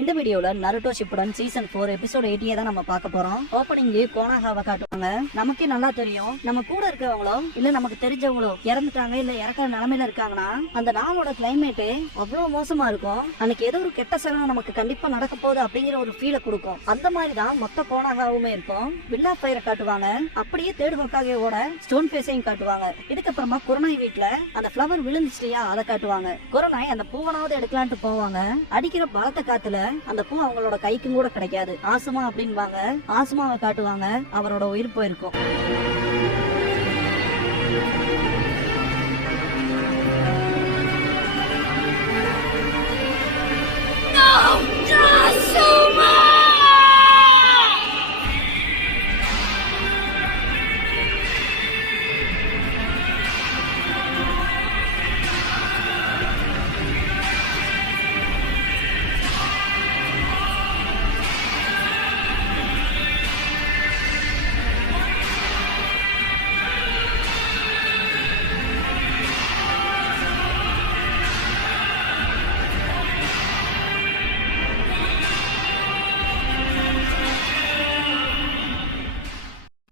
இந்த வீடியோல Naruto Shippuden season 4 episode 80 தான் நம்ம பார்க்க போறோம். ஓப்பனிங்ல கோனாகாவை காட்டுவாங்க. நமக்கே நல்லா தெரியும் நம்ம கூட இருக்கவங்களோ இல்ல நமக்கு தெரிஞ்சவங்களோ இறந்துட்டாங்க இல்ல இறக்குற நிலைமையில இருக்காங்கன்னா அந்த நாளோட கிளைமேட் அவ்வளவு மோசமா இருக்கும். அன்னைக்கு ஏதோ ஒரு கெட்ட சலனம் நமக்கு கண்டிப்பா நடக்க போகுது அப்படிங்கிற ஒரு ஃபீலை கொடுக்கும். அந்த மாதிரி தான் மொத்த கோனாகாவுமே இருக்கும். வில்லா பயிரை காட்டுவாங்க. அப்படியே தேடு ஹொக்காகேவோட ஸ்டோன் ஃபேஸையும் காட்டுவாங்க. இதுக்கப்புறமா குரோனாய் வீட்டுல அந்த ஃபிளவர் விழுந்துச்சியா அதை காட்டுவாங்க. குரோனாய் அந்த பூவனாவது எடுக்கலான்ட்டு போவாங்க. அடிக்கிற பலத்த காத்துல அந்த பூ அவங்களோட கைக்கும் கூட கிடைக்காது. ஆசுமா அப்படின்பாங்க. ஆசுமாவை காட்டுவாங்க. அவரோட உயிர் போயிருக்கும்.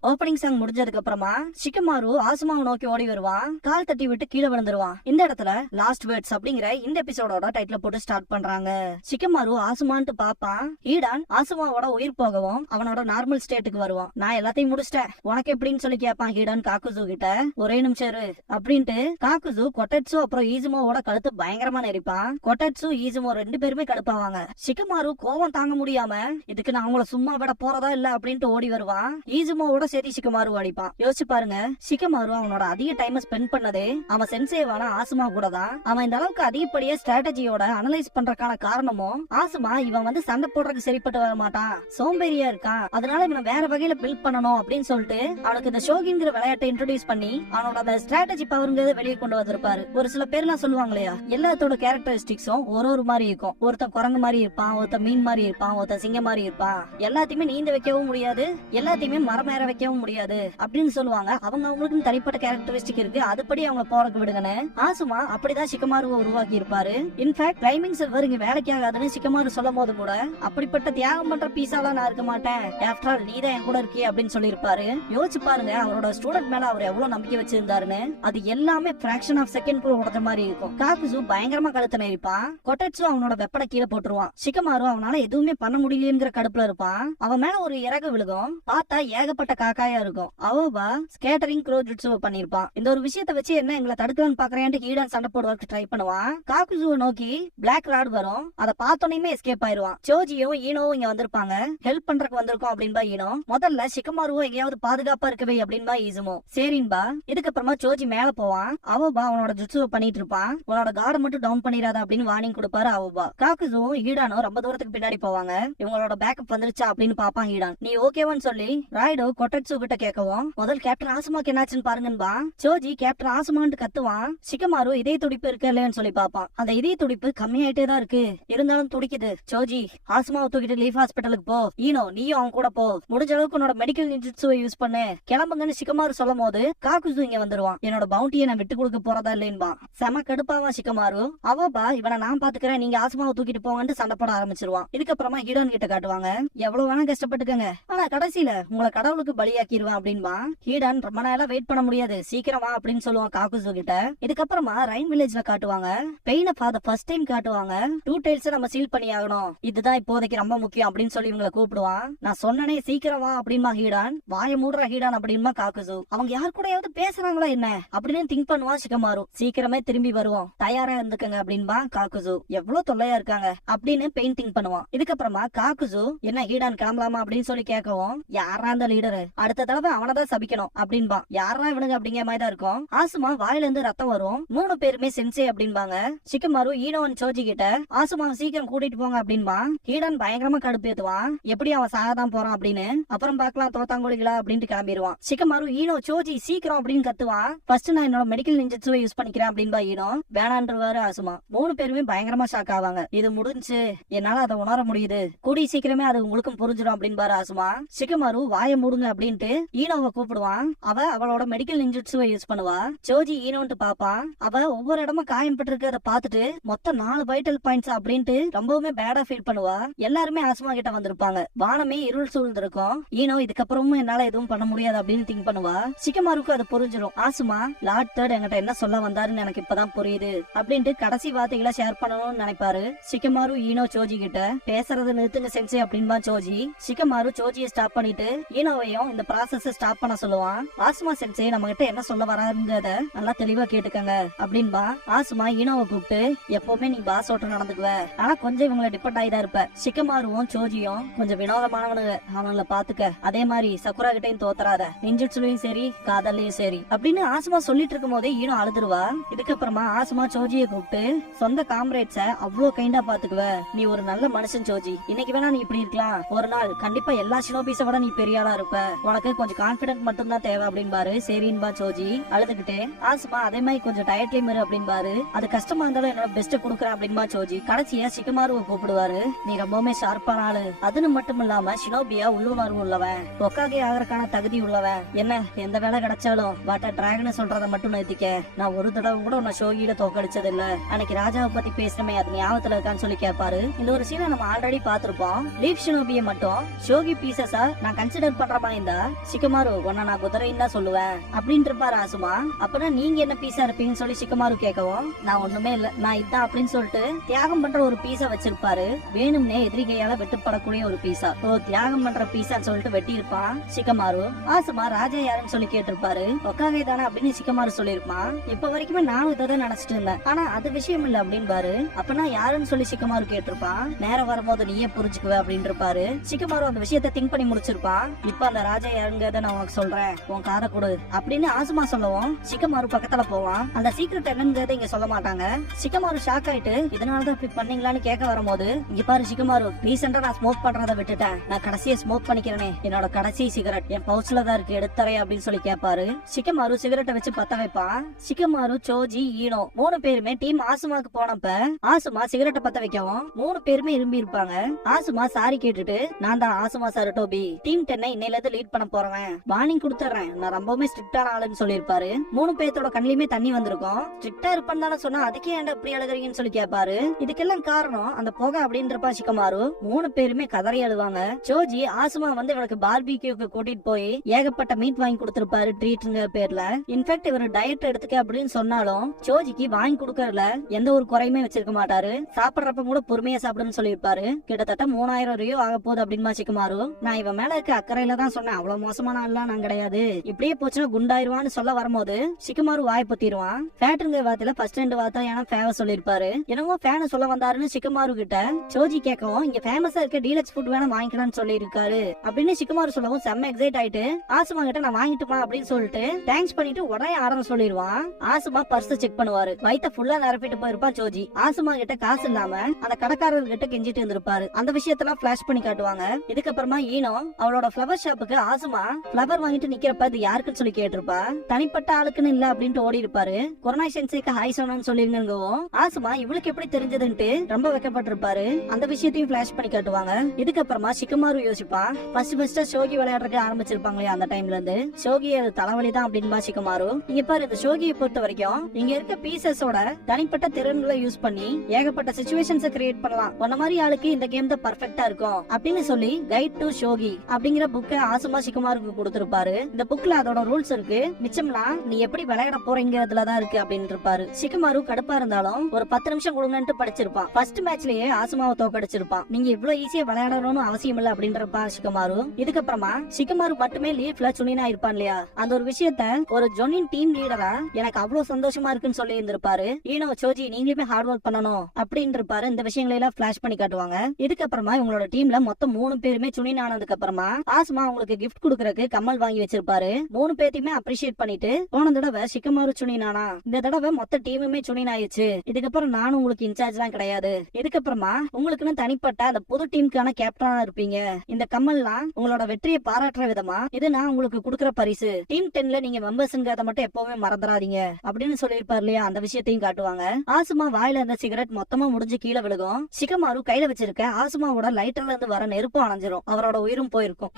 ஓப்பனிங் சாங் முடிஞ்சதுக்கு அப்புறமா ஷிகமாரு ஆசுமாவை நோக்கி ஓடி வருவான். கால் தட்டி விட்டு கீழே விழுந்துருவான். இந்த இடத்துல லாஸ்ட் வேர்ட்ஸ் அப்படிங்கிற இந்த எபிசோடோட டைட்டில் போட்டு ஸ்டார்ட் பண்றாங்க. ஷிகமாரு ஆசுமான்ட்டு பாப்பான். ஈடான் ஆசுமாவோட உயிர் போகவும் அவனோட நார்மல் ஸ்டேட்டுக்கு வருவான். நான் எல்லாத்தையும் முடிச்சிட்டேன், உனக்கு எப்படின்னு சொல்லி கேட்பான் ஈடான் காக்குசு கிட்ட. ஒரே நிமிஷம் இரு அப்படின்ட்டு காக்குசு கொட்டட்சு அப்புறம் ஈசுமோவோட கழுத்து பயங்கரமா நெரிப்பான். கொட்டட்சு ஈசுமோ ரெண்டு பேருமே கடுப்பாவாங்க. ஷிகமாரு கோவம் தாங்க முடியாம இதுக்கு நான் அவங்கள சும்மா விட போறதா இல்ல அப்படின்ட்டு ஓடி வருவான். ஈசுமோவோட சரி ஷிகமாரு அடிப்பான். யோசிச்சு பாருங்க, ஷிகமாரு அவனோட அதிக டைம் ஸ்பெண்ட் பண்ணதே அவன் சென்சேவான ஆசுமா கூட தான். அவன் இந்த அளவுக்கு அதிகப்படியே ஸ்ட்ராட்டஜியோட அனலைஸ் பண்றதுக்கான காரணமும் ஆசுமா இவன் வந்து சண்டை போடுறதுக்கு சரிப்பட்டு வர மாட்டான், சோம்பேறியா இருக்கான், அதனால இவனை வேற வகையில பில்ட் பண்ணணும் அப்படின்னு சொல்லிட்டு அவனுக்கு இந்த ஷோகிங்கிற விளையாட்டை இன்ட்ரோடியூஸ் பண்ணி அவனோட அந்த ஸ்ட்ராட்டஜி பவருங்கிறத வெளியே கொண்டு வந்திருப்பாரு. ஒரு சில பேர் எல்லாம் சொல்லுவாங்க இல்லையா, எல்லாத்தோட கேரக்டரிஸ்டிக்ஸும் ஒரு மாதிரி இருக்கும். ஒருத்தன் குரங்கு மாதிரி இருப்பான், ஒருத்தன் மீன் மாதிரி இருப்பான், ஒருத்தன் சிங்கம் மாதிரி இருப்பான். எல்லாத்தையுமே நீந்த வைக்கவும் முடியாது, எல்லாத்தையுமே மரம் ஏற வைக்கவும் முடியாது அப்படின்னு சொல்லுவாங்க. அவங்க அவங்களுக்கு தனிப்பட்ட கேரக்டரிஸ்டிக் இருக்கு, அதுபடி அவங்க போறக்கு விடுங்கன்னு. ஆசுமா அப்படிதான் ஷிகமாருவை உருவாக்கி இருப்பாரு. இன்ஃபேக்ட் ரைமிங் சில்வர் இங்க வேலைக்கு ஆகாதுன்னு ஷிகமாரு சொல்லும் போது கூட அப்படிப்பட்ட தியாகம் பண்ற பீஸாலாம் நான் இருக்க மாட்டேன், ஆஃப்டர் ஆல் நீதான் என் கூட இருக்கியே அப்படின்னு சொல்லியிருப்பாரு. யோசிச்சு பாருங்க அவரோட ஸ்டூடெண்ட் மேல அவர் எவ்வளவு நம்பிக்கை வச்சிருந்தாருன்னு. அது எல்லாமே பிராக்ஷன் ஆஃப் செகண்ட் குள்ள உடஞ்ச மாதிரி இருக்கும். காக்குசு பயங்கரமா கழுத்தை நெரிப்பான். கொட்டட்சு அவனோட வெப்பட கீழே போட்டுருவான். ஷிகமாரு அவனால எதுவுமே பண்ண முடியலங்கிற கடுப்புல இருப்பான். அவன் மேல ஒரு இறகு விழுகும். பார்த்தா ஏகப்பட்ட காக்காயா இருக்கும். அவபா ஸ்கேட்டரிங் க்ரோஜுட்சுவை பண்ணிருப்பான். இந்த ஒரு விஷயத்தை வச்சு என்ன எங்களை தடுக்கலான்னு பாக்குறேன்ட்டு ஈடான் சண்டை போடுறதுக்கு ட்ரை பண்ணுவான். காக்குசுவை நோக்கி பிளாக் ராட் வரும். அதை பார்த்தோன்னே எஸ்கேப் ஆயிருவான். சோஜியும் ஈனோவும் இங்க வந்திருப்பாங்க. ஹெல்ப் பண்றதுக்கு வந்திருக்கோம் அப்படின்பா ஈனோ. முதல்ல ஷிகமாருவோ எங்கேயாவது பாதுகாப்பா இருக்கவே அப்படின்பா ஈசுமோ. சரின்பா. இதுக்கப்புறமா சோஜி மேல போவான். அவபா அவனோட ஜுட்சுவை பண்ணிட்டு இருப்பான். உன்னோட கார்டை மட்டும் டவுன் பண்ணிடாத அப்படின்னு வார்னிங் கொடுப்பாரு அவபா. காக்குசுவும் ஈடானோ ரொம்ப தூரத்துக்கு பின்னாடி போவாங்க. இவங்களோட பேக்கப் வந்துருச்சா அப்படின்னு பாப்பான் ஈடான். நீ ஓகேவான்னு சொல்லி ராய்டோ கொட்டட்சு கிட்ட கேட்கவும் முதல் கேப்டன் ஆசுமாக்கு என்னாச்சுன்னு பாருங்கன்பா. சோஜி கேப்டன் ஆசுமான்னு கத்துவான். ஷிகமாரு இதய துடிப்பு இருக்கு இல்லையான்னு சொல்லி பாப்பான். அந்த இதய துடிப்பு கம்மியாயிட்டே தான் இருக்கு, இருந்தாலும் துடிக்குது. சோஜி ஆசுமாவை தூக்கிட்டு லீஃப் ஹாஸ்பிட்டலுக்கு போ. ஈனோ நீயும் அவன் கூட போ. முடிஞ்ச அளவுக்கு உன்னோட மெடிக்கல் நிஜுட்சுவை யூஸ் பண்ணு, கிளம்புங்கன்னு ஷிகமாரு சொல்லும் போது காக்குசு இங்க வந்துருவான். என்னோட பவுண்டியை நான் விட்டு கொடுக்க போறதா இல்லைன்பா. செம கடுப்பாவா ஷிகமாரு. அவபா இவனை நான் பாத்துக்கிறேன், நீங்க ஆசுமாவை தூக்கிட்டு போங்கன்னு சண்டை போட ஆரம்பிச்சிருவான். இதுக்கப்புறமா ஹீரோன் கிட்ட காட்டுவாங்க, எவ்வளவு வேணா கஷ்டப்பட்டுக்கங்க, ஆனா கடைசியில உங்களை கடவுளுக்கு பலியாக்கிடுவேன் அப்படின்பா. ஹீடன் ரொம்ப நேரம் வெயிட் பண்ண முடியாது, சீக்கிரமா அப்படின்னு சொல்லுவான் காக்குசு கிட்ட. இதுக்கப்புறமா ரைன் வில்லேஜ்ல காட்டுவாங்க. பெயினை ஃபார் தி ஃபர்ஸ்ட் டைம் காட்டுவாங்க. 2 டைல்ஸ் நம்ம சீல் பண்ணி ஆகணும், இதுதான் இப்போதைக்கு ரொம்ப முக்கியம் அப்படின்னு சொல்லி இவங்களை கூப்பிடுவான். நான் சொன்னனே சீக்கிரமா அப்படின்பா ஹீடான். வாய மூடுற ஹீடான் அப்படின்பா காக்குசு. அவங்க யார் கூடயாவது பேசுறாங்களா என்ன அப்படின்னு திங்க் பண்ணுவான் ஷிகமாரு. சீக்கிரமே திரும்பி வருவோம், தயாரா இருந்துக்கங்க அப்படின்பா காக்குசு. எவ்வளவு தொல்லையா இருக்காங்க அப்படின்னு பெயின் திங்க் பண்ணுவான். இதுக்கப்புறமா காக்குசு என்ன ஹீடான் கிளம்பலாமா அப்படின்னு சொல்லி கேட்கவும், யாரா அந்த லீடரு, அடுத்த தடவை அவனதான் சபிக்கணும் அப்படின்பா. யாரா இவனுங்க அப்படிங்கிற மாதிரி தான் இருக்கும். ஆசுமா வாயில இருந்து ரத்தம் வரும். 3 பேருமே சென்சே அப்படின்பாங்க. ஷிகமாரு ஈனோன் சோஜி கிட்ட ஆசுமா சீக்கிரம் கூட்டிட்டு போங்க அப்படின்பா. ஹீடன் பயங்கரமா கடுப்பேத்துவான். எப்படி அவன் சாகதான் போறான் அப்படின்னு. அப்புறம் பாக்கலாம் தோத்தாங்குடிகளா அப்படின்ட்டு கிளம்பிடுவான். ஷிகமாரு ஈனோ சோஜி சீக்கிரம் அப்படின்னு கத்துவான். ஃபர்ஸ்ட் நான் என்னோட மெடிக்கல் நிஞ்சட்சுவை யூஸ் பண்ணிக்கிறேன் அப்படின்பா ஈனோ. வேணான்றவாரு ஆசுமா. 3 பேருமே பயங்கரமா ஷாக் ஆவாங்க. இது முடிஞ்சு என்னால அதை உணர முடியுது, கூடி சீக்கிரமே அது உங்களுக்கும் புரிஞ்சிடும் அப்படின்பாரு ஆசுமா. ஷிகமாரு வாய மூடுங்க அப்படின்னு அப்படின்ட்டு ஈனோவை கூப்பிடுவான். அவளோட மெடிக்கல் நிஞ்சுட்சுவை யூஸ் பண்ணுவா. ஜோஜி ஈனோன்ட்டு பாப்பான். அவ ஒவ்வொரு இடமா காயம் பட்டிருக்கிறத பாத்துட்டு மொத்தம் 4 வைட்டல் பாயிண்ட்ஸ் அப்படின்ட்டு ரொம்பவுமே பேடா ஃபீல் பண்ணுவா. எல்லாருமே ஆஸ்மா கிட்ட வந்திருப்பாங்க. வானமே இருள் சூழ்ந்து இருக்கும். ஈனோ இதுக்கப்புறமும் என்னால எதுவும் பண்ண முடியாது அப்படின்னு திங்க் பண்ணுவா. சிக்கமாருக்கு அது புரிஞ்சிடும். ஆசுமா லார்ட் தேர்ட் என்கிட்ட என்ன சொல்ல வந்தாருன்னு எனக்கு இப்பதான் புரியுது அப்படின்ட்டு கடைசி வார்த்தைகளை ஷேர் பண்ணணும்னு நினைப்பாரு. சிக்கமாரு ஈனோ சோஜி கிட்ட பேசுறது நிறுத்துங்க சென்சே அப்படின்பா சோஜி. சிக்கமாரு சோஜியை ஸ்டாப் பண்ணிட்டு ஈனோவையும் இந்த ப்ராசஸ் ஸ்டாப் பண்ண சொல்லுவான். ஆசுமா சென்சே நம்ம கிட்ட என்ன சொல்ல வராருங்கிறத நல்லா தெளிவா கேட்டுக்கங்க அப்படின்பா. ஆசுமா ஈனோவை கூப்பிட்டு எப்பவுமே நீ பாஸ் ஓட்ட நடந்துக்குவ, ஆனா கொஞ்சம் இவங்களை டிபெண்ட் ஆயிதான் இருப்ப. சிக்கமாருவும் சோஜியும் கொஞ்சம் வினோதமானவனுங்க, அவங்கள பாத்துக்க. அதே மாதிரி சக்குரா கிட்டையும் தோத்தராத, நெஞ்சுட்சுலயும் சரி காதல்லையும் சரி அப்படின்னு ஆசுமா சொல்லிட்டு இருக்கும் போதே ஈனோ அழுதுருவா. இதுக்கப்புறமா ஆசுமா சோஜியை கூப்பிட்டு சொந்த காம்ரேட்ஸ அவ்வளவு கைண்டா பாத்துக்குவ, நீ ஒரு நல்ல மனுஷன் சோஜி. இன்னைக்கு வேணா நீ இப்படி இருக்கலாம், ஒரு நாள் கண்டிப்பா எல்லா ஷினோபிஸ விட நீ பெரிய ஆளா இருப்ப, உனக்கு கொஞ்சம் கான்பிடன்ட் மட்டும் தான் தேவை அப்படின்பாரு. சரின்பா சோஜி அழுதுகிட்டே. ஆசுமா அதே மாதிரி கொஞ்சம் டயட்லயும் இரு அப்படின்பாரு. அது கஷ்டமா இருந்தாலும் என்னோட பெஸ்ட் குடுக்குறேன் அப்படின்பா சோஜி. கடைசியா சிக்கமாருவை கூப்பிடுவாரு. நீ ரொம்பவுமே ஷார்ப்பான ஆளு, அதுன்னு மட்டும் இல்லாம ஷினோபியா உள்ளுணர்வு உள்ளவன், ஒக்காகே ஆகிறதுக்கான தகுதி உள்ளவன். என்ன எந்த வேலை கிடைச்சாலும் வாட்ட டிராகன் சொல்றத மட்டும் நிறுத்திக்க. நான் ஒரு தடவை கூட உன்னை ஷோகியில தோக்கடிச்சது இல்ல. அன்னைக்கு ராஜாவை பத்தி பேசுறமே அது ஞாபகத்துல இருக்கான்னு சொல்லி கேட்பாரு. இந்த ஒரு சீனை நம்ம ஆல்ரெடி பாத்திருப்போம். லீஃப் ஷினோபியை மட்டும் ஷோகி பீசஸா நான் கன்சிடர் பண்ற மாதிரி இருந்தா சிக்கமாரு உன்னை நான் குதிரைன்னு தான் சொல்லுவேன் அப்படின்னு இருப்பாரு ஆசுமா. அப்பனா நீங்க என்ன பீஸா இருப்பீங்கன்னு சொல்லி சிக்கமாரு கேட்கவும், நான் ஒண்ணுமே இல்ல, நான் இதான் அப்படின்னு சொல்லிட்டு தியாகம் பண்ற ஒரு பீஸா வச்சிருப்பாரு. வேணும்னே எதிரிகையால வெட்டுப்படக்கூடிய ஒரு பீஸா. தியாகம் பண்ற பீஸான்னு சொல்லிட்டு வெட்டி இருப்பான் சிக்கமாரு. ஆசுமா ராஜா யாருன்னு சொல்லி கேட்டிருப்பாரு. ஒக்காகே தானே அப்படின்னு சிக்கமாரு சொல்லிருப்பான். இப்ப வரைக்குமே நானும் இதான் நினைச்சிட்டு இருந்தேன், ஆனா அது விஷயம் இல்ல அப்படின்பாரு. அப்பனா யாருன்னு சொல்லி சிக்கமாரு கேட்டிருப்பான். நேரம் வரும்போது நீயே புரிஞ்சுக்குவ அப்படின்னு இருப்பாரு. சிக்கமாரு அந்த விஷயத்த திங்க் பண்ணி முடிச்சிருப்பான். இப்ப அந்த ராஜா யாருங்கிறத நான் உனக்கு சொல்றேன், உன் காதை கொடு அப்படின்னு ஆசுமா சொல்லவும் சிக்கமாரு பக்கத்துல போவான். அந்த சீக்ரெட் என்னங்கிறத இங்க சொல்ல மாட்டாங்க. சிக்கமாரு ஷாக் ஆயிட்டு இதனாலதான் இப்படி பண்ணீங்களான்னு கேட்க வரும்போது, இங்க பாரு சிக்கமாரு, ரீசெண்டா நான் ஸ்மோக் பண்றத விட்டுட்டேன், நான் கடைசியா ஸ்மோக் பண்ணிக்கிறேனே, என்னோட கடைசி சிகரெட் என் பவுச்ல தான் இருக்கு, எடுத்தரே அப்படின்னு சொல்லி கேட்பாரு. சிக்கமாரு சிகரெட்டை வச்சு பத்த வைப்பான். சிக்கமாரு சோஜி ஈனோ 3 பேருமே டீம் ஆசுமாக்கு போனப்ப ஆசுமா சிகரெட்டை பத்த வைக்கவும் 3 பேருமே இரும்பி இருப்பாங்க. ஆசுமா சாரி கேட்டுட்டு, நான் தான் ஆசுமா சரட்டோபி, டீம் 10 இன்னையில இருந்து லீட் பண்ண போறேன், வார்னிங் கொடுத்துறேன், நான் ரொம்பவுமே ஸ்ட்ரிக்டான ஆளுன்னு சொல்லிருப்பாரு. 3 பேர்த்தோட கண்ணிலுமே தண்ணி வந்திருக்கும். ஸ்ட்ரிக்டா இருப்பேன்னு தானே சொன்னா அதுக்கே ஏன்டா இப்படி அழுகுறீங்கன்னு சொல்லி கேட்பாரு. இதுக்கெல்லாம் காரணம் அந்த புகை அப்படின்றப்பா சிக்கமாரு. 3 பேருமே கதறி அழுவாங்க. ஜோஜி ஆசுமா வந்து இவனுக்கு பார்பிக்யூக்கு கூட்டிட்டு போய் ஏகப்பட்ட மீட் வாங்கி கொடுத்திருப்பாரு ட்ரீட்ங்கிற பேர்ல. இன்ஃபேக்ட் இவர் டயட் எடுத்துக்க அப்படின்னு சொன்னாலும் ஜோஜிக்கு வாங்கி கொடுக்கறதுல எந்த ஒரு குறையுமே வச்சிருக்க மாட்டாரு. சாப்பிடுறப்ப கூட பொறுமையா சாப்பிடுன்னு சொல்லியிருப்பாரு. கிட்டத்தட்ட 3000 ரூபாய் ஆக போகுது அப்படின்னு சிக்கமாரு. நான் இவன் மேல இருக்க அக்கறையில தான் சொன்னேன், அவ்வளவு மோசமான ஆள்லாம் நான் கிடையாது, இப்படியே போச்சுன்னா குண்டாயிருவான்னு சொல்ல வரும்போது சிக்கமாரு வாய் பொத்திடுவான். ஃபேட்டுங்கிற வார்த்தையில ஃபர்ஸ்ட் 2 வார்த்தை ஏன்னா ஃபேவ சொல்லிருப்பாரு. என்னமோ ஃபேன சொல்ல வந்தாருன்னு சிக்கமாரு கிட்ட ஜோஜி கேட்கவும், இங்க ஃபேமஸா இருக்க டீலக்ஸ் ஃபுட் வேணா வாங்கிக்கலாம்னு சொல்லி இருக்காரு அப்படின்னு சிக்கமாரு சொல்லவும் செம்ம எக்ஸைட் ஆயிட்டு ஆசுமா கிட்ட நான் வாங்கிட்டுமா அப்படின்னு சொல்லிட்டு தேங்க்ஸ் பண்ணிட்டு உடனே ஆரம்பம் சொல்லிடுவான். ஆசுமா பர்ஸ் செக் பண்ணுவாரு. வயித்த ஃபுல்லா நிரப்பிட்டு போயிருப்பா ஜோஜி. ஆசுமா கிட்ட காசு இல்லாம அந்த கடைக்காரர் கிட்ட கெஞ்சிட்டு இருந்திருப்பாரு. அந்த விஷயத்தெல்லாம் பிளாஷ் பண்ணி காட்டுவாங்க. இதுக்கப்புறமா ஈனோ அவளோட ஃபிளவர் ஷாப்புக்கு ஆசுமா ஃபிளவர் வாங்கிட்டு நிக்கிறப்ப இது யாருக்குன்னு சொல்லி கேட்டிருப்பா. தனிப்பட்ட ஆளுக்குன்னு இல்ல அப்படின்ட்டு ஓடி இருப்பாரு. கொரோனா சென்சேக்கு ஹாய் சொன்னு சொல்லிருங்கவும் ஆசுமா இவளுக்கு எப்படி தெரிஞ்சதுன்ட்டு ரொம்ப வெக்கப்பட்டிருப்பாரு. அந்த விஷயத்தையும் பிளாஷ் பண்ணி காட்டுவாங்க. இதுக்கப்புறமா சிக்கமாரு யோசிப்பான். ஃபர்ஸ்ட் ஷோகி விளையாடுறதுக்கு ஆரம்பிச்சிருப்பாங்களே அந்த டைம்ல இருந்து ஷோகி அது தலைவலி தான் அப்படின்னு சிக்கமாரு. இங்க பாரு, இந்த ஷோகியை பொறுத்த வரைக்கும் இங்க இருக்க பீசஸோட தனிப்பட்ட திறன்களை யூஸ் பண்ணி ஏகப்பட்ட சிச்சுவேஷன்ஸ் கிரியேட் பண்ணலாம். ஒன்ன மாதிரி ஆளுக்கு இந்த கேம் தான் பர்ஃபெக்ட்டா இருக்கும் அப்படின்னு சொல்லி கைட் டு ஷோகி அப்படிங்கிற புக்கை ஆசுமா சிக்கமாருக்கு கொடுத்திருப்பாரு. இந்த புக்ல அதோட ரூல்ஸ் இருக்கு, மிச்சம்லாம் நீ எப்படி விளையாட போறீங்கிறதுலதான் இருக்கு அப்படின்னு இருப்பாரு. சிக்கமாரு கடுப்பா இருந்தாலும் ஒரு 10 நிமிஷம் கொடுங்கன்ட்டு படிச்சிருப்பான். ஃபர்ஸ்ட் மேட்ச்லயே ஆசுமாவை தோக்கடிச்சிருப்பான். நீங்க இவ்வளவு ஈஸியா விளையாடணும்னு அவசியம் இல்ல அப்படின்றப்பா சிக்கமாரு. இதுக்கப்புறமா சிக்கமாரு மட்டுமே லீஃப்ல சுனினா இருப்பான் இல்லையா, அந்த ஒரு விஷயத்த ஒரு ஜொனின் டீம் லீடரா எனக்கு அவ்வளவு சந்தோஷமா இருக்குன்னு சொல்லி இருந்திருப்பாரு. ஈனோ சோஜி நீங்களுமே ஹார்ட் ஒர்க் பண்ணணும் அப்படின்னு இருப்பாரு. இந்த விஷயங்களை எல்லாம் பிளாஷ் பண்ணி காட்டுவாங்க. இதுக்கப்புறமா இவங்களோட டீம்ல மொத்தம் 3 பேருமே சுனின் ஆனதுக்கு அப்புறமா ஆசுமா உங்களுக்கு கிஃப்ட் கொடுக்கறதுக்கு கம்மல் வாங்கி வச்சிருப்பாரு. 3 பேத்தையுமே அப்ரிஷியேட் பண்ணிட்டு போன தடவை சிக்கமாரு சுனினானா, இந்த தடவை மொத்த டீமுமே சுனின் ஆயிடுச்சு, இதுக்கப்புறம் நானும் உங்களுக்கு இன்சார்ஜ் எல்லாம் கிடையாது, இதுக்கப்புறமா உங்களுக்குன்னு தனிப்பட்ட அந்த புது டீமுக்கான கேப்டனா இருப்பீங்க, இந்த கம்மல்லாம் உங்களோட வெற்றியை பாராட்டுற விதமா இது நான் உங்களுக்கு கொடுக்குற பரிசு, டீம் 10ல நீங்க மெம்பர்ஸ்ங்கிறத மட்டும் எப்பவுமே மறந்துடாதீங்க அப்படின்னு சொல்லியிருப்பாரு இல்லையா. அந்த விஷயத்தையும் காட்டுவாங்க. ஆசுமா வாயில இருந்த சிகரெட் மொத்தமா முடிஞ்சு கீழே விழுகும். சிக்கமாரு கையில வச்சிருக்க ஆசுமாவோட லைட்டர்ல இருந்து வர நெருப்பும் அணைஞ்சிரும். அவரோட உயிரும் போயிருக்கும்.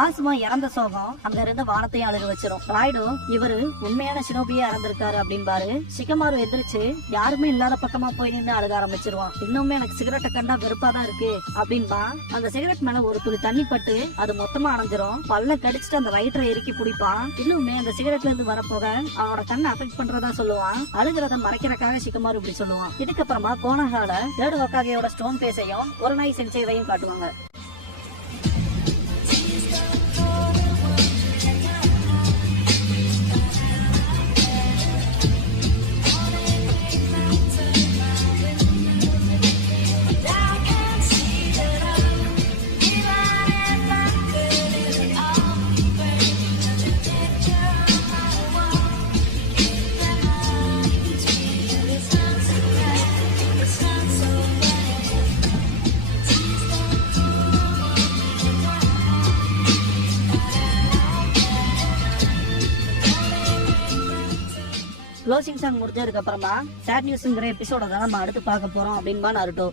ஆசுமா இறந்த சோகம் அங்க இருந்து வானத்தையும் அழுக வச்சிரும். ராய்டு இவரு உண்மையான ஷினோபியே இறந்திருக்காரு அப்படின்பாரு. சிகமாரு எந்திரிச்சு யாருமே இல்லாத பக்கமா போய் நின்று அழுக ஆரம்பிச்சிருவான். இன்னுமே எனக்கு சிகரெட்டை கண்டா வெறுப்பா தான் இருக்கு அப்படின்பா. அந்த சிகரெட் மேல ஒரு துளி தண்ணி பட்டு அது மொத்தமா அணைஞ்சிரும். பல்ல கடிச்சிட்டு அந்த லைட்டரை இறுக்கி பிடிப்பான். இன்னுமே அந்த சிகரெட்ல இருந்து வரப்போக அவனோட கண்ணை அஃபெக்ட் பண்றதா சொல்லுவான். அழுகிறத மறைக்கிறக்காக சிகமாரு இப்படி சொல்லுவான். இதுக்கப்புறமா கோனஹால தேர்டு வக்காகையோட ஸ்டோன் ஃபேஸையும் ஒரு நாய் செஞ்சதையும் காட்டுவாங்க. க்ளோசிங் சாங் முடிஞ்சதுக்கு அப்புறமா சேட் நியூஸ்ங்கிற எபிசோட தான் நம்ம அடுத்து பார்க்க போறோம் அப்படின்பா நருட்டோ.